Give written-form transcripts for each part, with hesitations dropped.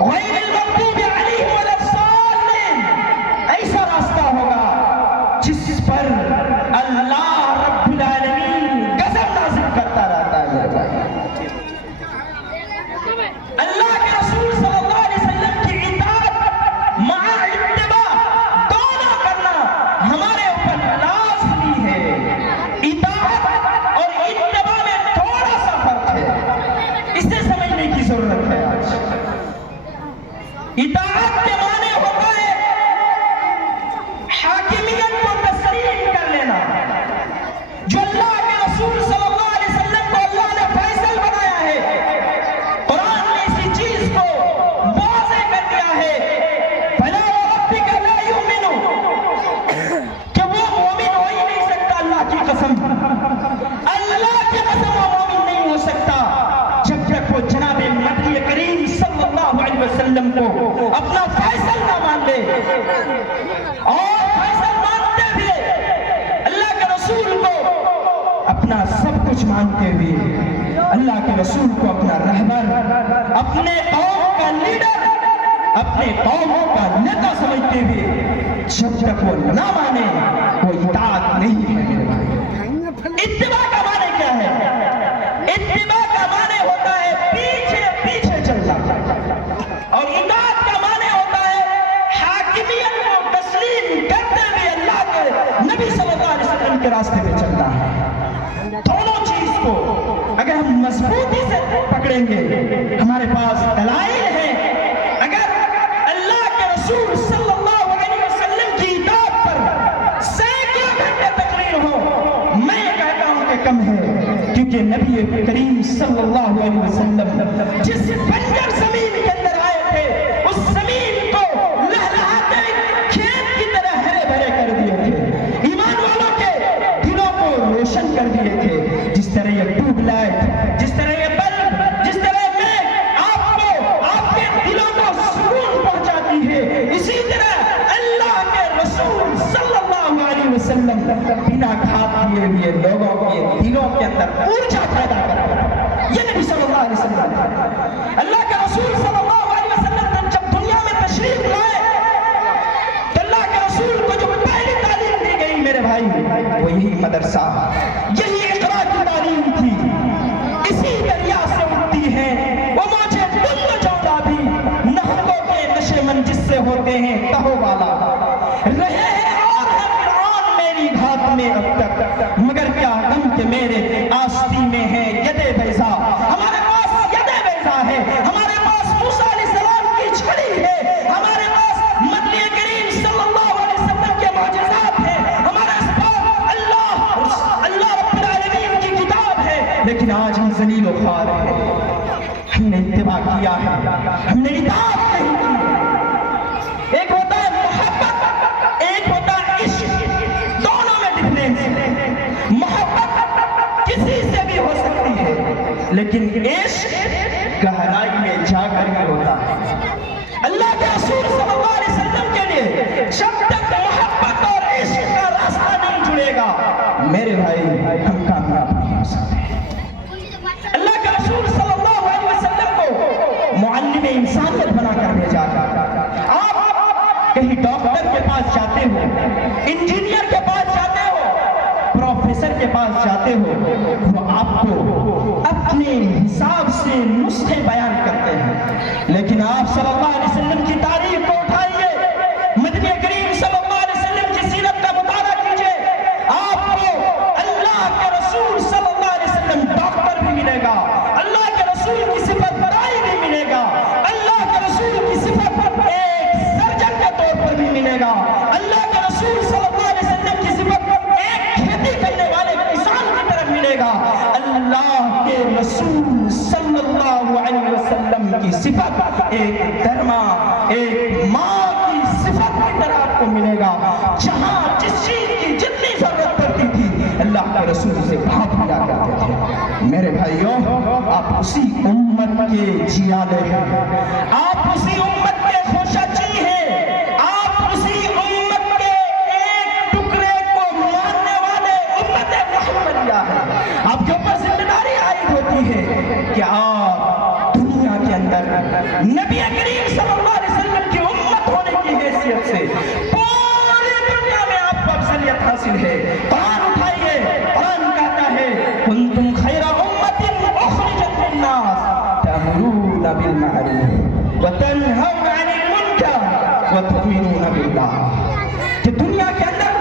غیر المغضوب علیہم ولا الضالین، ایسا راستہ ہوگا جس پر اللہ رب العالمین غضب نازل کرتا رہتا ہے۔ اللہ کے رسول صلی اللہ علیہ وسلم کی اطاعت مع اتباع دونوں کرنا ہمارے اوپر لازمی ہے۔ اطاعت اور اتباع میں تھوڑا سا فرق ہے، اسے سمجھنے کی ضرورت ہے آج۔ اطاعت کے معنی ہوتا ہے حاکمیت کو تسلیم کر لینا، جو اللہ کے رسول صلی اللہ علیہ وسلم کو اللہ نے فیصل بنایا ہے، قرآن نے اسی چیز کو واضح کر دیا ہے، فَلَا وَرَبِّكَ لَا يُؤْمِنُونَ، کہ وہ مومن ہو ہی نہیں سکتا۔ اللہ کی قسم، اللہ کی قسم وہ مومن نہیں ہو سکتا جب تک وہ جناب نبی کریم صلی اللہ علیہ وسلم کو اپنا فیصل نہ مان لے، اور فیصل مانتے ہوئے اللہ کے رسول کو اپنا سب کچھ مانتے ہوئے، اللہ کے رسول کو اپنا رہبر، اپنے قوم کا لیڈر، اپنے قوم کا نیتا سمجھتے ہوئے جب تک وہ نہ مانے وہ اطاعت نہیں ہے۔ اتباع کا معنی کیا ہے؟ اتباع کا معنی ہوتا ہے پیچھے پیچھے چلنا، اور اطاعت کا معنی ہوتا ہے حاکمیت کو تسلیم کرتے ہوئے اللہ کے نبی صلی اللہ علیہ وسلم کے راستے پہ چلنا ہے۔ دونوں چیز کو اگر ہم مضبوطی سے پکڑیں گے، ہمارے پاس دلائل ہیں۔ اگر اللہ کے رسول صلی اللہ علیہ وسلم کی اطاعت پر سینکڑوں گھنٹے تقریر ہو، میں کہتا ہوں کہ کم ہے، کیونکہ نبی کریم صلی اللہ علیہ وسلم جس بنجر زمین کے اندر آئے تھے، اس زمین کو لہلہاتے کھیت کی طرح ہرے بھرے کر دیے تھے، ایمان والوں کے دلوں کو روشن کر دیے تھے۔ جس طرح یہ ٹیوب لائٹ، جس طرح یہ بلب، جس طرح میں آپ کو آپ کے دلوں کو سکون پہنچاتی ہے، اسی طرح اللہ کے رسول صلی اللہ علیہ وسلم بنا کھاد دیے ہوئے لوگوں کے دلوں کے اندر ارجا پیدا کرتا ہے۔ یہ نبی صلی اللہ علیہ وسلم، اللہ کے رسول صلی اللہ علیہ وسلم جب دنیا میں تشریف لائے تو اللہ کے رسول کو جو پہلی تعلیم دی گئی میرے بھائی، وہ یہی مدرسہ، یہی اقرا کی تعلیم تھی۔ اسی دریا سے اٹھتی ہیں وہ موجے کل جولا بھی، نہروں کے نشے من جس سے ہوتے ہیں تہو والا، رہے ہیں اور ہے فرعون میری گھات میں اب تک، مگر کیا غم کہ میرے آستی میں ہے ید بیضا۔ ہمارے پاس ید بیضا ہے، ہمارے پاس موسیٰ علیہ السلام کی چھڑی ہے، ہمارے پاس مدنی کریم صلی اللہ علیہ وسلم کے معجزات ہیں، ہمارے پاس اللہ رب العالمین کی کتاب ہے، لیکن آج ہم ذلیل و خوار ہیں۔ ہم نے اتباع کیا ہے، ہم نے اطاعت نہیں کی۔ ایک ہوتا ہے محبت، ایک ہوتا ہے عشق، دونوں میں ڈفرینس ہے۔ محبت کسی سے بھی ہو سکتی ہے، لیکن عشق گہرائی میں جا کر کے ہوتا ہے۔ اللہ کے رسول صلی اللہ علیہ وسلم کے لیے جب تک محبت اور عشق کا راستہ نہیں جڑے گا میرے بھائی، ہم کامیاب نہیں ہو سکتے۔ اللہ کے رسول صلی اللہ علیہ وسلم کو معلم انسانیت بنا کر بھیجا۔ آپ کہیں ڈاکٹر کے پاس جاتے ہو، انجینئر کے پاس جاتے ہو، پروفیسر کے پاس جاتے ہو، وہ آپ کو اپنے حساب سے نسخے بیان کرتے ہیں، لیکن آپ صلی اللہ علیہ وسلم کی تعریف کو اٹھائیے، مدنی کریم صلی اللہ علیہ وسلم کی سیرت کا مطالعہ کیجئے، آپ کو اللہ کے رسول صلی اللہ علیہ وسلم ڈاکٹر بھی ملے گا، اللہ کے رسول کی صفت برائی بھی ملے گا، اللہ کے رسول کی صفت ایک سرجن کے طور پر بھی ملے گا، اللہ کے رسول صلی اللہ علیہ وسلم کی صفت ایک کھیتی کرنے والے کسان کی طرف ملے گا، اللہ کے رسول صلی اللہ علیہ وسلم کی صفت ایک درما، ایک ماں کی صفت کی طرح آپ کو ملے گا۔ جہاں جس چیز کی جتنی ضرورت پڑتی تھی اللہ کے رسول سے بھاپ لیا کرتے تھے۔ میرے بھائیوں، آپ اسی امت کے جیالے ہیں، آپ اسی امت کے خوشچی ہیں، آپ اسی امت کے ایک ٹکڑے کو ماننے والے امت محمدیہ ہیں۔ آپ کے اوپر ذمہ داری عائد ہوتی ہے کہ آپ دنیا کے اندر نبی کریم وتنهون عن المنكر وتؤمنون بالله. کہ دنیا کے اندر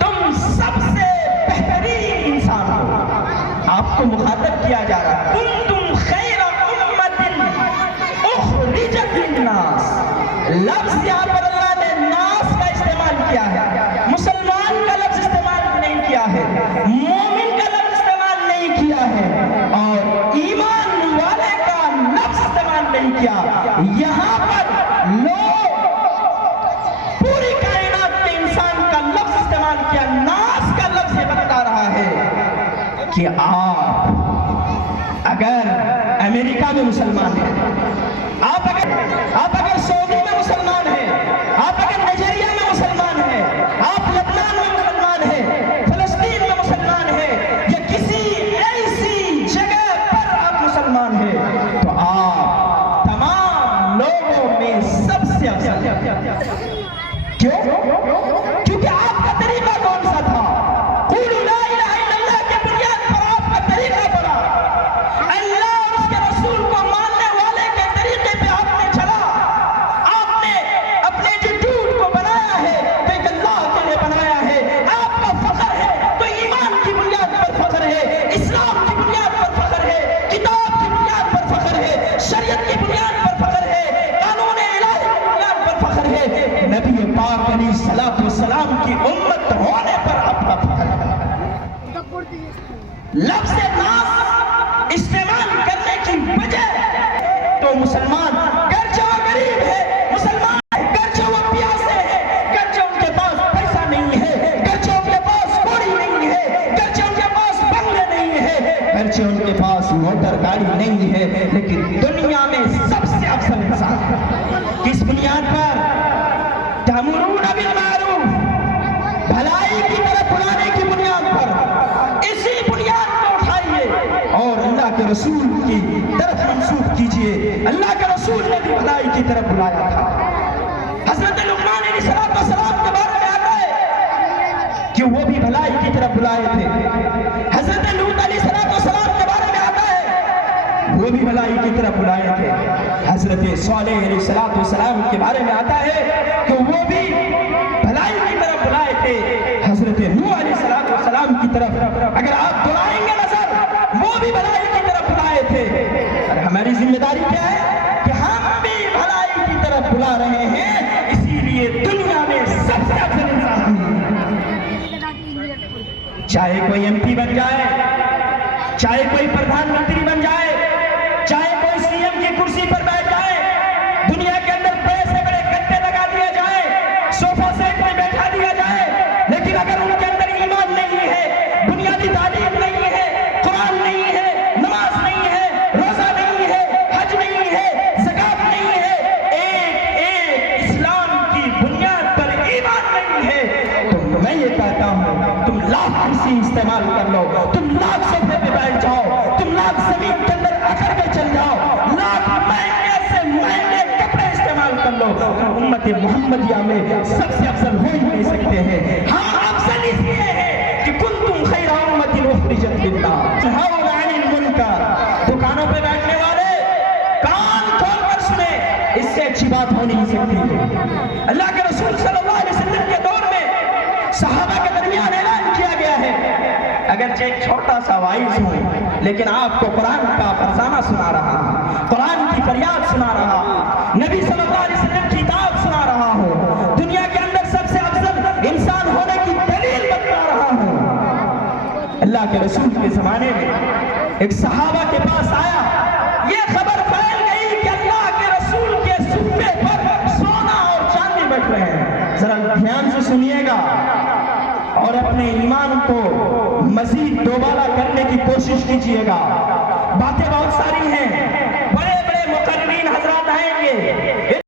تم سب سے بہترین انسان ہو. آپ کو مخاطب کیا جا رہا ہے کنتم خیر امت اخرجت للناس. لفظ یہاں پر اللہ نے ناس کا استعمال کیا ہے, مسلمان کا لفظ استعمال نہیں کیا ہے, مومن کا لفظ استعمال نہیں کیا ہے, اور ایمان والے کا لفظ استعمال نہیں کیا. یہاں پر لوگ پوری کائنات کے انسان کا لفظ استعمال کیا. ناس کا لفظ یہ بتا رہا ہے کہ آپ اگر امریکہ میں مسلمان ہیں, آپ اگر سعودی میں مسلمان ہیں, آپ اگر نائجیریا میں مسلمان ہیں, آپ لبنان میں مسلمان ہیں, فلسطین میں مسلمان ہیں, یا کسی ایسی جگہ پر آپ مسلمان ہیں, تو آپ تمام لوگوں میں سب سے افضل ہیں. کیوں؟ کیونکہ آپ کا طریقہ کون سا تھا؟ قولوا لا الہ الا اللہ کے بنیاد پر آپ کا طریقہ بنا. اللہ اور اس کے رسول کو ماننے والے کے طریقے پہ آپ نے چلا. آپ نے اپنے جو جھوٹ کو بنایا ہے تو ایک اللہ کے لیے بنایا ہے. آپ کا فخر ہے تو ایمان کی بنیاد پر فخر ہے, اسلام کی بنیاد پر فخر ہے, کتاب کی بنیاد پر فخر ہے, شریعت کی بنیاد پر فخر ہے, قانون الہی کی بنیاد پر فخر ہے, نبی پاک علیہ الصلوۃ والسلام کی امت ہونے پر آپ کا فخر ہے. لفظ ناس استعمال کرنے کی وجہ تو مسلمان گرچہ وہ غریب ہے, مسلمان گرچہ وہ پیاسے ہیں, گرچہ ان کے پاس پیسہ نہیں ہے, گرچہ ان کے پاس کوڑی نہیں ہے, گرچہ ان کے پاس بنگلے نہیں ہے, گرچہ ان کے پاس موٹر گاڑی نہیں ہے, لیکن دنیا میں سب سے افضل انسان کس بنیاد پر؟ تأمرون بالمعروف, بھلائی کی طرف بلانے کی بنیاد پر. اسی بنیاد کو اٹھائیے اور اللہ کے رسول کی طرف منسوخ کیجئے. اللہ کے رسول نے بھی بھلائی کی طرف بلایا تھا. حضرت لقمان علیہ السلام کے بارے میں آتا ہے کہ وہ بھی بھلائی کی طرف بلائے تھے. حضرت لوط علیہ السلام کے بارے میں آتا ہے وہ بھی بھلائی کی طرف بلائے تھے. حضرت صالح علیہ السلام کے بارے میں آتا ہے کہ وہ بھی بھلائی کی طرف بلائے تھے. حضرت نوح علیہ السلام کی طرف اگر آپ دلائیں گے نظر, وہ بھی بھلائی کی طرف بلائے تھے. اور ہماری ذمہ داری کیا ہے کہ ہم بھی بھلائی کی طرف بلا رہے ہیں, اسی لیے دنیا میں سب سے افضل انسان ہیں. چاہے کوئی ایم پی بن جائے, چاہے کوئی پردھان منتری بن جائے, چاہے کوئی سی ایم کی کرسی پر بیٹھ جائے, دنیا کے اندر بڑے سے بڑے گدے لگا دیا جائے, صوفہ سیٹ میں بیٹھا دیا جائے, لیکن اگر ان کے اندر ایمان نہیں ہے, بنیادی تعلیم نہیں ہے, قرآن نہیں ہے, نماز نہیں ہے, روزہ نہیں ہے, حج نہیں ہے, زکات نہیں ہے, ایک اسلام کی بنیاد پر ایمان نہیں ہے, تو میں یہ کہتا ہوں تم لاکھ کرسی استعمال کر لو, تم لاکھ صوفے پہ بیٹھ جاؤ, تم لاکھ زمین کے اندر اکڑ کے چل جاؤ, لاکھ مہنگے سے مہنگے کپڑے استعمال کر لو, امت محمدیہ میں سب سے افضل ہو ہی نہیں سکتے ہیں. ہم افضل اس لیے ہیں کہ کنتم خیر امت اخرجت للناس تنہون عن المنکر. دکانوں پہ بیٹھنے والے کان کھول کر سنیں, اس سے اچھی بات ہو نہیں سکتی. اللہ کے رسول صلی اللہ علیہ وسلم کے دور میں صحابہ کے درمیان اعلان کیا گیا ہے, اگرچہ ایک چھوٹا سا وائز ہوں لیکن آپ کو قرآن کا فرزانہ سنا رہا ہوں, قرآن کی فریاد سنا رہا ہوں, نبی صلی اللہ علیہ وسلم کی دعوت سنا رہا ہوں, دنیا کے اندر سب سے افضل انسان ہونے کی دلیل بتلا رہا ہوں. اللہ کے رسول کے زمانے میں ایک صحابہ کے پاس آیا, یہ خبر پھیل گئی کہ اللہ کے رسول کے صفے پر سونا اور چاندی بیٹھ رہے ہیں. ذرا دھیان سے سنیے گا اور اپنے ایمان کو مزید دوبارہ کرنے کی کوشش کیجئے گا. باتیں بہت ساری ہیں,